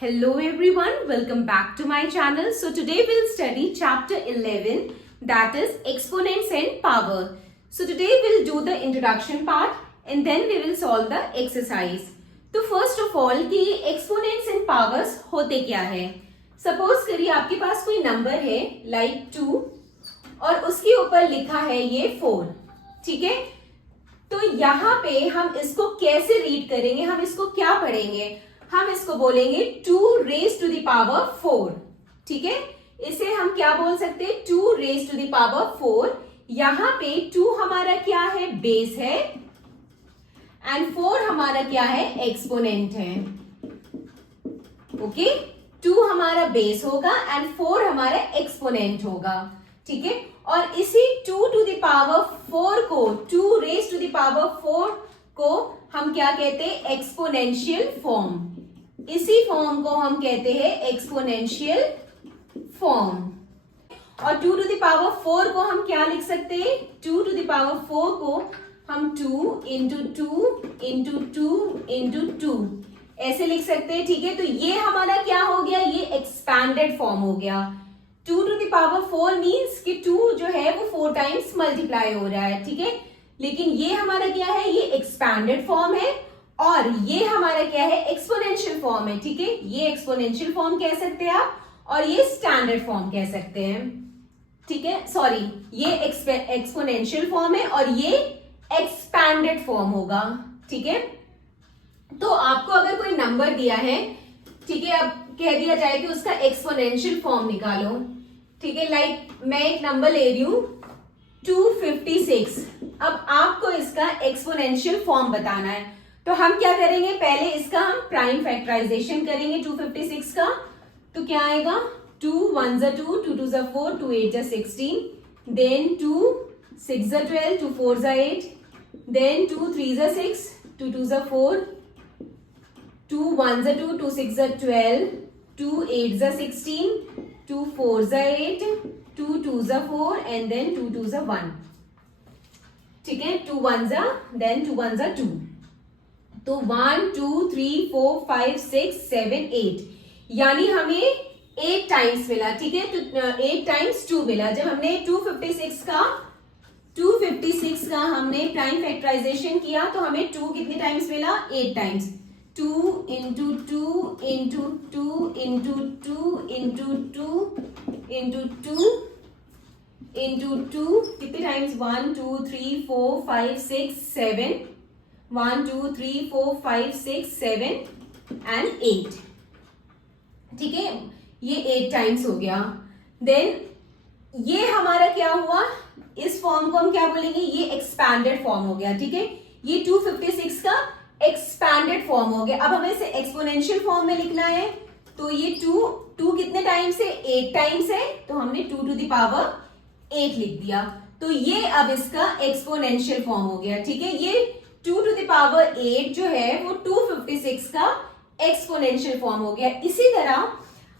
Hello everyone, welcome back to my channel. So today we'll study chapter 11, that is exponents and power. So today we'll do the introduction part and then we will solve the exercise. तो first of all कि exponents and powers होते क्या है? Suppose करिए आपके पास कोई number है like 2 और उसके ऊपर लिखा है ये 4, ठीक है? तो यहाँ पे हम इसको कैसे रीड करेंगे, हम इसको क्या पढ़ेंगे? हम इसको बोलेंगे 2 रेज टू द पावर 4, ठीक है? इसे हम क्या बोल सकते हैं? 2 रेज टू द पावर 4. यहाँ पे 2 हमारा क्या है? बेस है एंड 4 हमारा क्या है? एक्सपोनेंट है. ओके, 2 हमारा बेस होगा एंड 4 हमारा एक्सपोनेंट होगा, ठीक है? और इसी 2 टू द पावर 4 को, 2 रेज टू द पावर 4 को हम क्या कहते हैं? Exponential form. इसी फॉर्म को हम कहते हैं एक्सपोनेंशियल फॉर्म. और 2 टू द पावर 4 को हम क्या लिख सकते हैं? 2 टू द पावर 4 को हम 2 इंटू 2 इंटू 2 इंटू 2 ऐसे लिख सकते हैं, ठीक है? तो ये हमारा क्या हो गया? ये एक्सपैंडेड फॉर्म हो गया. 2 टू द पावर 4 मीन्स कि 2 जो है वो 4 टाइम्स मल्टीप्लाई हो रहा है, ठीक है? लेकिन ये हमारा क्या है? ये एक्सपैंडेड फॉर्म है और ये हमारा क्या है? एक्सपोनेंशियल फॉर्म है, ठीक है? ये एक्सपोनेंशियल फॉर्म कह सकते हैं आप और ये स्टैंडर्ड फॉर्म कह सकते हैं, ठीक है? सॉरी, ये एक्सपोनेंशियल फॉर्म है और ये एक्सपैंडेड फॉर्म होगा, ठीक है? तो आपको अगर कोई नंबर दिया है, ठीक है, अब कह दिया जाए कि उसका एक्सपोनेंशियल फॉर्म निकालो, ठीक है? लाइक मैं एक नंबर ले रही हूं 256. अब आपको इसका एक्सपोनेंशियल फॉर्म बताना है, तो हम क्या करेंगे? पहले इसका हम प्राइम फैक्टराइजेशन करेंगे 256 का. तो क्या आएगा? 2 1 2, 2 2 4, 2 8 16, देन 2 6 12, 2 4 8, देन 2 3 6, 2 2 4, 2 1 2, 2 6 12, 2 8 16, 2 4 8, 2 2 4 एंड देन 2 2 1, ठीक है? 2 1 देन 2 1 2. तो 1 2 3 4 5 6 7 8 यानी हमें 8 टाइम्स मिला, ठीक है? तो 8 टाइम्स 2 मिला. जब हमने 256 का हमने प्राइम फैक्टराइजेशन किया तो हमें 2 कितने टाइम्स मिला? 8 times. 2 into 2 into 2 into 2 into 2 into 2 into 2 कितने टाइम्स? 1 2 3 4 5 6 7, 1 2 3 4 5 6 7 एंड 8, ठीक है? ये 8 टाइम्स हो गया. देन ये हमारा क्या हुआ? इस फॉर्म को हम क्या बोलेंगे? ये एक्सपैंडेड फॉर्म हो गया, ठीक है? ये 256 का एक्सपैंडेड फॉर्म हो गया. अब हमें इसे एक्सपोनेंशियल फॉर्म में लिखना है, तो ये 2 कितने टाइम्स है? 8 टाइम्स है, तो हमने 2 टू द पावर 8 लिख दिया. तो ये अब इसका एक्सपोनेंशियल फॉर्म हो गया, ठीक है? ये 2 टू द पावर 8 जो है वो 256 का एक्सपोनेंशियल फॉर्म हो गया. इसी तरह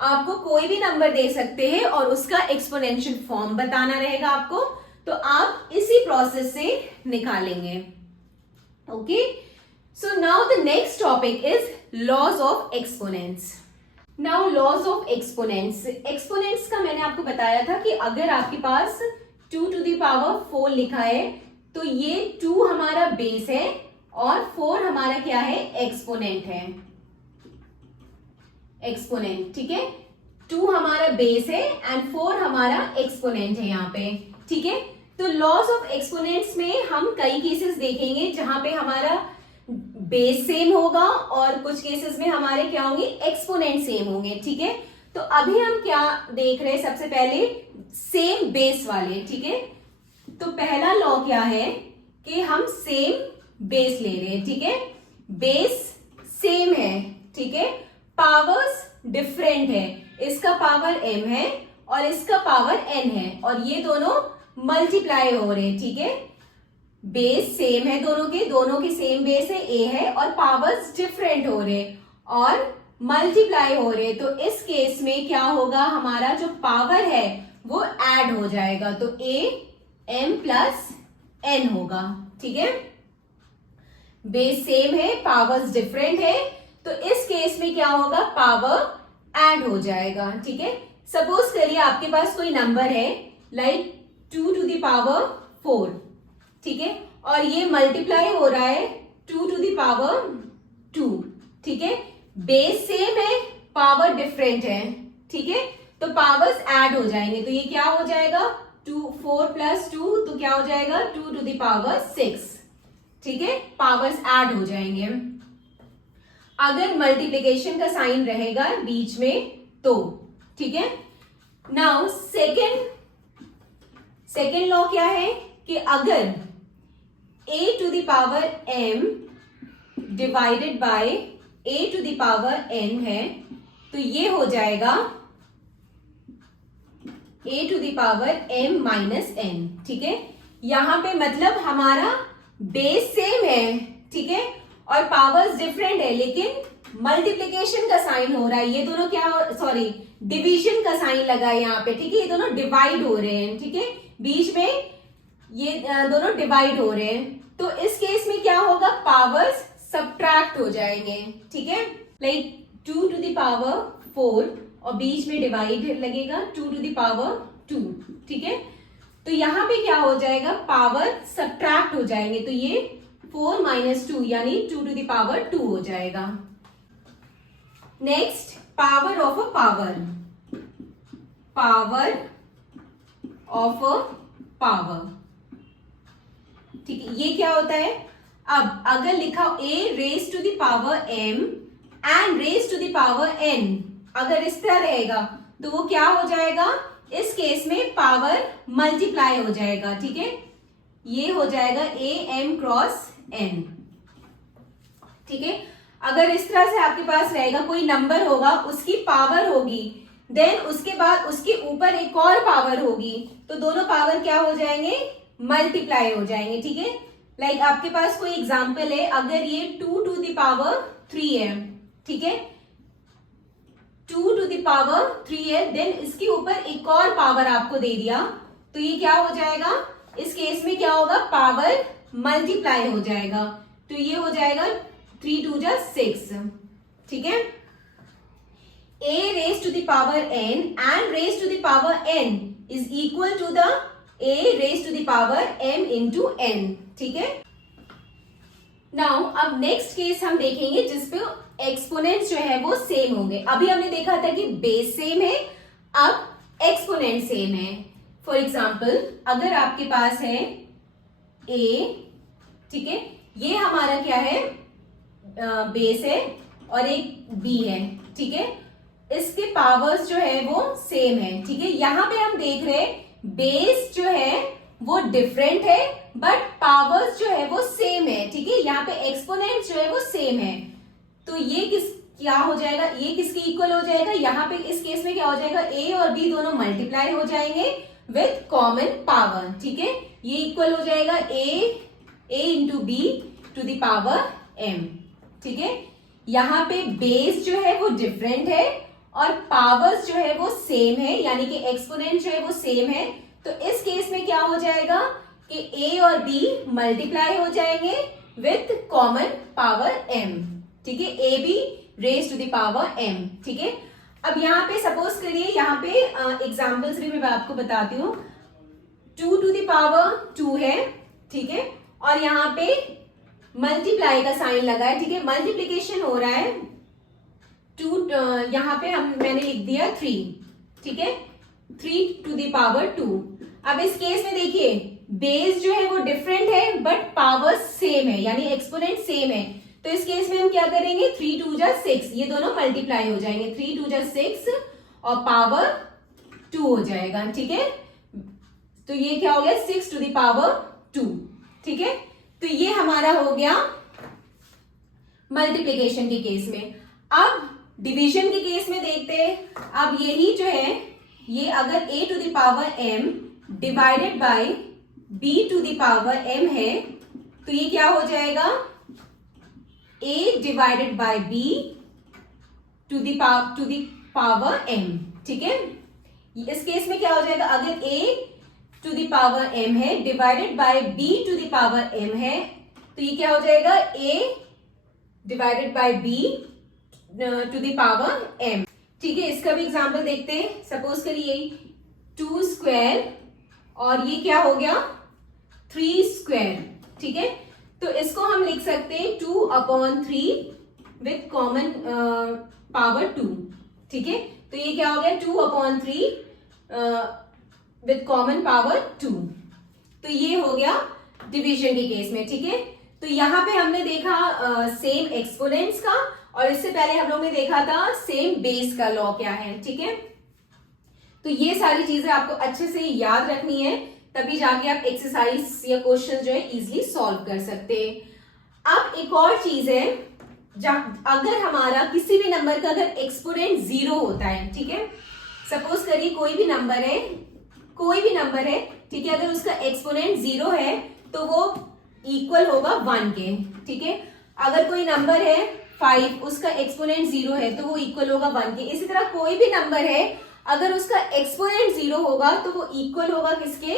आपको कोई भी नंबर दे सकते हैं और उसका एक्सपोनेंशियल फॉर्म बताना रहेगा आपको, तो आप इसी प्रोसेस से निकालेंगे. Okay, so now the next topic is laws of exponents. Now laws of exponents. Exponents का मैंने आपको बताया था कि अगर आपके पास 2 टू द पावर 4 लिखा है तो ये 2 हमारा बेस है और 4 हमारा क्या है? एक्सपोनेंट है. एक्सपोनेंट, ठीक है? 2 हमारा बेस है एंड 4 हमारा एक्सपोनेंट है यहाँ पे, ठीक है? तो लॉस ऑफ एक्सपोनेंट्स में हम कई केसेस देखेंगे जहां पे हमारा बेस सेम होगा और कुछ केसेस में हमारे क्या होंगे? एक्सपोनेंट सेम होंगे, ठीक है? तो अभी हम क्या देख रहे हैं? सबसे पहले सेम बेस वाले, ठीक है? तो पहला लॉ क्या है कि हम सेम बेस ले रहे हैं, ठीक है? बेस सेम है, ठीक है? पावर्स डिफरेंट है. इसका पावर m है और इसका पावर n है और ये दोनों मल्टीप्लाई हो रहे हैं, ठीक है? बेस सेम है दोनों के सेम बेस है, a है, और पावर्स डिफरेंट हो रहे और मल्टीप्लाई हो रहे. तो इस केस में क्या होगा? हमारा जो पावर है वो ऐड हो जाएगा, तो a m प्लस n होगा, ठीक है? बेस सेम है, पावर्स डिफरेंट है, तो इस केस में क्या होगा, पावर ऐड हो जाएगा। ठीक है, सपोज करिए आपके पास कोई नंबर है लाइक 2 टू द पावर 4, ठीक है, और ये मल्टीप्लाई हो रहा है 2 टू द पावर 2। ठीक है, बेस सेम है, पावर डिफरेंट है। ठीक है, तो पावर्स ऐड हो जाएंगे, तो ये क्या हो जाएगा 4 प्लस 2, तो क्या हो जाएगा 2 टू द पावर 6। ठीक है, पावर्स ऐड हो जाएंगे। अगर मल्टीप्लिकेशन का साइन रहेगा बीच में तो। ठीक है, नाउ सेकेंड लॉ क्या है कि अगर a to the power m divided by a to the power n है तो ये हो जाएगा a to the power m minus n। ठीक है, यहां पे मतलब हमारा बेस सेम है, ठीक है, और पावर्स डिफरेंट है, लेकिन मल्टीप्लिकेशन का साइन हो रहा है। ये दोनों क्या, सॉरी, डिवीजन का साइन लगा है यहाँ पे। ठीक है, ये दोनों डिवाइड हो रहे हैं। ठीक है, बीच में ये दोनों डिवाइड हो रहे हैं, तो इस केस में क्या होगा, पावर्स सब्ट्रैक्ट हो जाएंगे। ठीक है, लाइक 2 टू द पावर 4 और बीच में डिवाइड लगेगा 2 टू द पावर 2। ठीक है, तो यहां पे क्या हो जाएगा, पावर सब्ट्रैक्ट हो जाएंगे, तो ये 4 माइनस 2 यानी 2 टू द पावर 2 हो जाएगा। Next, power of a power, power of a power. ठीक है, ये क्या होता है, अब अगर लिखा a raise to the power m and raise to the power n, अगर इस तरह रहेगा तो वो क्या हो जाएगा, इस केस में पावर मल्टीप्लाई हो जाएगा। ठीक है, ये हो जाएगा a m क्रॉस n। ठीक है, अगर इस तरह से आपके पास रहेगा, कोई नंबर होगा उसकी पावर होगी, देन उसके बाद उसके ऊपर एक और पावर होगी, तो दोनों पावर क्या हो जाएंगे, मल्टीप्लाई हो जाएंगे। ठीक है, लाइक आपके पास कोई एग्जांपल है, अगर ये 2 टू द पावर 3 है, ठीक है, 2 टू द पावर 3 है, देन इसके ऊपर एक और पावर आपको दे दिया, तो ये क्या हो जाएगा, इस केस में क्या होगा, पावर मल्टीप्लाई हो जाएगा, तो ये हो जाएगा 3 टू जा 6। ठीक है, a raised to the power n and raised to the power n is equal to the a raised to the power m into n। ठीक है, नाउ अब नेक्स्ट केस हम देखेंगे जिसपे एक्सपोनेंट्स जो है वो सेम होंगे। अभी हमने देखा था कि बेस सेम है, अब एक्सपोनेंट सेम है। फॉर एग्जाम्पल, अगर आपके पास है a, ठीक है, ये हमारा क्या है, बेस है, और एक b है। ठीक है, इसके पावर्स जो है वो सेम है। ठीक है, यहां पे हम देख रहे हैं बेस जो है वो डिफरेंट है बट पावर्स जो है वो सेम है। ठीक है, यहाँ पे एक्सपोनेंट जो है वो सेम है, तो ये क्या हो जाएगा, ये किसके इक्वल हो जाएगा, यहाँ पे इस केस में क्या हो जाएगा, a और b दोनों मल्टीप्लाई हो जाएंगे विथ कॉमन पावर। ठीक है, ये इक्वल हो जाएगा a into b to the power m। ठीक है, यहाँ पे बेस जो है वो डिफरेंट है और पावर्स जो है वो सेम है, यानी कि एक्सपोनेंट जो है वो सेम है, तो इस केस में क्या हो जाएगा कि a और b मल्टीप्लाई हो जाएंगे विथ कॉमन पावर m। ठीक है, a b raise to the power m। ठीक है, अब यहाँ पे सपोज करिए, यहाँ पे एग्जांपल्स भी मैं आपको बताती हूँ। 2 टू द पावर 2 है, ठीक है, और यहाँ पे मल्टीप्लाई का साइन लगा है। ठीक है, मल्टीप्लीकेशन हो रहा है 2, यहाँ पे मैंने लिख दिया 3। ठीक है, 3 टू द पावर 2। अब इस केस में देखिए बेस जो है वो डिफरेंट है बट पावर सेम है, यानी एक्सपोनेंट सेम है, तो इस केस में हम क्या करेंगे, 3 टू जा 6, ये दोनों मल्टीप्लाई हो जाएंगे, 3 टू जा 6 और पावर 2 हो जाएगा। ठीक है, तो ये क्या हो गया, 6 टू द पावर 2। ठीक है, तो ये हमारा हो गया मल्टीप्लिकेशन के केस में। अब डिवीजन के केस में देखते हैं। अब यही जो है, ये अगर a to the power m divided by b to the power m है, तो ये क्या हो जाएगा, a divided by b to the power m। ठीक है, इस केस में क्या हो जाएगा, अगर a to the power m है divided by b to the power m है, तो ये क्या हो जाएगा, a divided by b to the power m। ठीक है, इसका भी एग्जांपल देखते हैं। सपोज करिए 2 स्क्वायर और ये क्या हो गया 3 स्क्वायर। ठीक है, तो इसको हम लिख सकते हैं 2/3 विथ कॉमन पावर 2। ठीक है, तो ये क्या हो गया 2/3 विथ कॉमन पावर 2। तो ये हो गया डिवीजन के केस में। ठीक है, तो यहां पे हमने देखा सेम एक्सपोनेंट्स का, और इससे पहले हम लोग ने देखा था सेम बेस का लॉ क्या है। ठीक है, तो ये सारी चीजें आपको अच्छे से याद रखनी है, तभी जाके आप एक्सरसाइज या क्वेश्चन जो है इजीली सॉल्व कर सकते हैं। अब एक और चीज है, अगर हमारा किसी भी नंबर का अगर एक्सपोनेंट 0 होता है, ठीक है, सपोज करिए कोई भी नंबर है, ठीक है, अगर उसका एक्सपोनेंट 0 है तो वो इक्वल होगा 1 के। ठीक है, अगर कोई नंबर है 5, उसका एक्सपोनेंट 0 है तो वो इक्वल होगा 1 के। इसी तरह कोई भी नंबर है अगर उसका एक्सपोनेंट 0 होगा तो वो इक्वल होगा किसके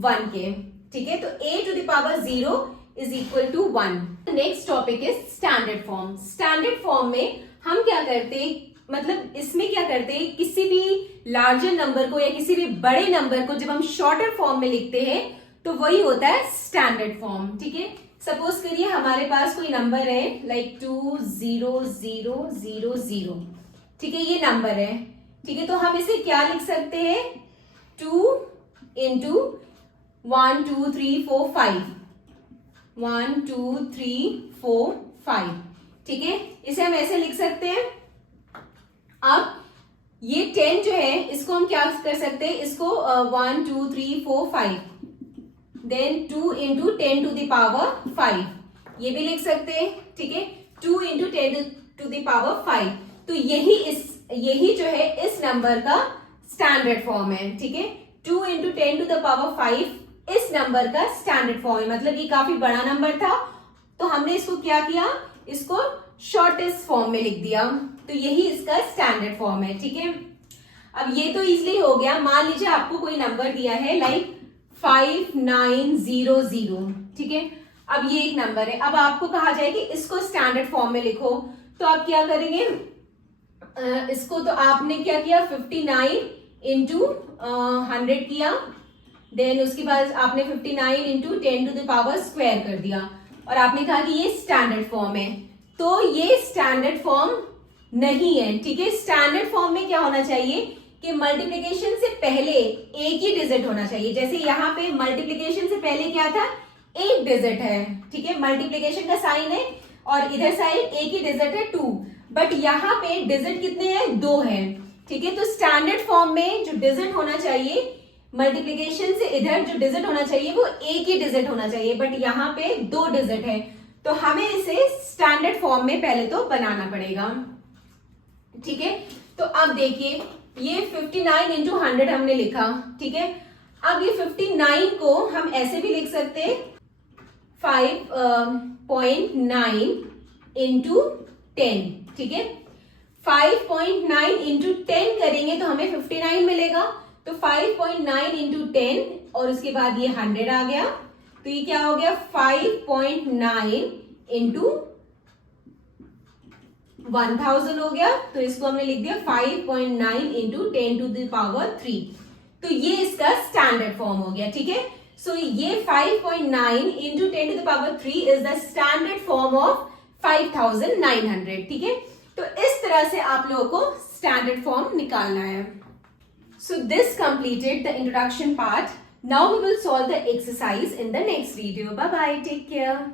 1 के। ठीक है, तो a to the power 0 is equal to 1। Next topic is standard form. Standard form में हम क्या करते हैं, मतलब इसमें क्या करते हैं, किसी भी लार्जर नंबर को या किसी भी बड़े नंबर को जब हम शॉर्टर फॉर्म में लिखते हैं तो वही होता है स्टैंडर्ड फॉर्म। ठीक है, सपोज करिए हमारे पास कोई नंबर है लाइक 20000। ठीक है, ये नंबर है। ठीक है, तो हम इसे क्या लिख सकते हैं 2 इंटू 1 2 3 4 5 1 2 3 4 5। ठीक है, इसे हम ऐसे लिख सकते हैं। अब ये 10 जो है इसको हम क्या कर सकते हैं, इसको 1 2 3 4 5 then 2 into 10 to the power 5 ये भी लिख सकते हैं। ठीक है, 2 इंटू 10 टू द पावर 5। तो यही जो है इस नंबर का स्टैंडर्ड फॉर्म है। ठीक है, 2 इंटू 10 टू द पावर 5 इस नंबर का स्टैंडर्ड फॉर्म है। मतलब ये काफी बड़ा नंबर था तो हमने इसको क्या किया, इसको शॉर्टेस्ट फॉर्म में लिख दिया, तो यही इसका स्टैंडर्ड फॉर्म है। ठीक है, अब ये तो इजीली हो गया। मान लीजिए आपको कोई नंबर दिया है लाइक 5900। ठीक है, अब ये एक नंबर है, अब आपको कहा जाए कि इसको स्टैंडर्ड फॉर्म में लिखो, तो आप क्या करेंगे, इसको तो आपने क्या किया 59 इंटू 100 किया, देन उसके बाद आपने 59 into 10 to the power square कर दिया, और आपने कहा कि ये स्टैंडर्ड फॉर्म है। तो ये स्टैंडर्ड फॉर्म नहीं है। ठीक है, स्टैंडर्ड फॉर्म में क्या होना चाहिए कि मल्टीप्लिकेशन से पहले एक ही डिजिट होना चाहिए। जैसे यहाँ पे मल्टीप्लिकेशन से पहले क्या था, एक डिजिट है। ठीक है, मल्टीप्लिकेशन का साइन है और इधर साइड एक ही डिजिट है 2, बट यहाँ पे डिजिट कितने हैं, 2 है। ठीक है, तो स्टैंडर्ड फॉर्म में जो डिजिट होना चाहिए मल्टीप्लिकेशन से इधर जो डिजिट होना चाहिए वो एक ही डिजिट होना चाहिए, बट यहाँ पे 2 डिजिट है, तो हमें इसे स्टैंडर्ड फॉर्म में पहले तो बनाना पड़ेगा। ठीक है, तो अब देखिए ये 59 इंटू 100 हमने लिखा। ठीक है, अब ये 59 को हम ऐसे भी लिख सकते हैं 5.9 इंटू 10। ठीक है, 5.9 इंटू 10 करेंगे तो हमें 59 मिलेगा, तो 5.9 इंटू 10 और उसके बाद ये 100 आ गया, तो ये क्या हो गया 5.9 इंटू 1000 हो गया, तो इसको हमने लिख दिया 5.9 इंटू 10 टू द पावर 3। तो ये इसका स्टैंडर्ड फॉर्म हो गया। ठीक है, सो ये 5.9 into 10 to the power 3 is the standard form of 5900। ठीक है, तो इस तरह से आप लोगों को स्टैंडर्ड फॉर्म निकालना है। So this completed the introduction part. Now we will solve the exercise in the next video. Bye bye. Take care.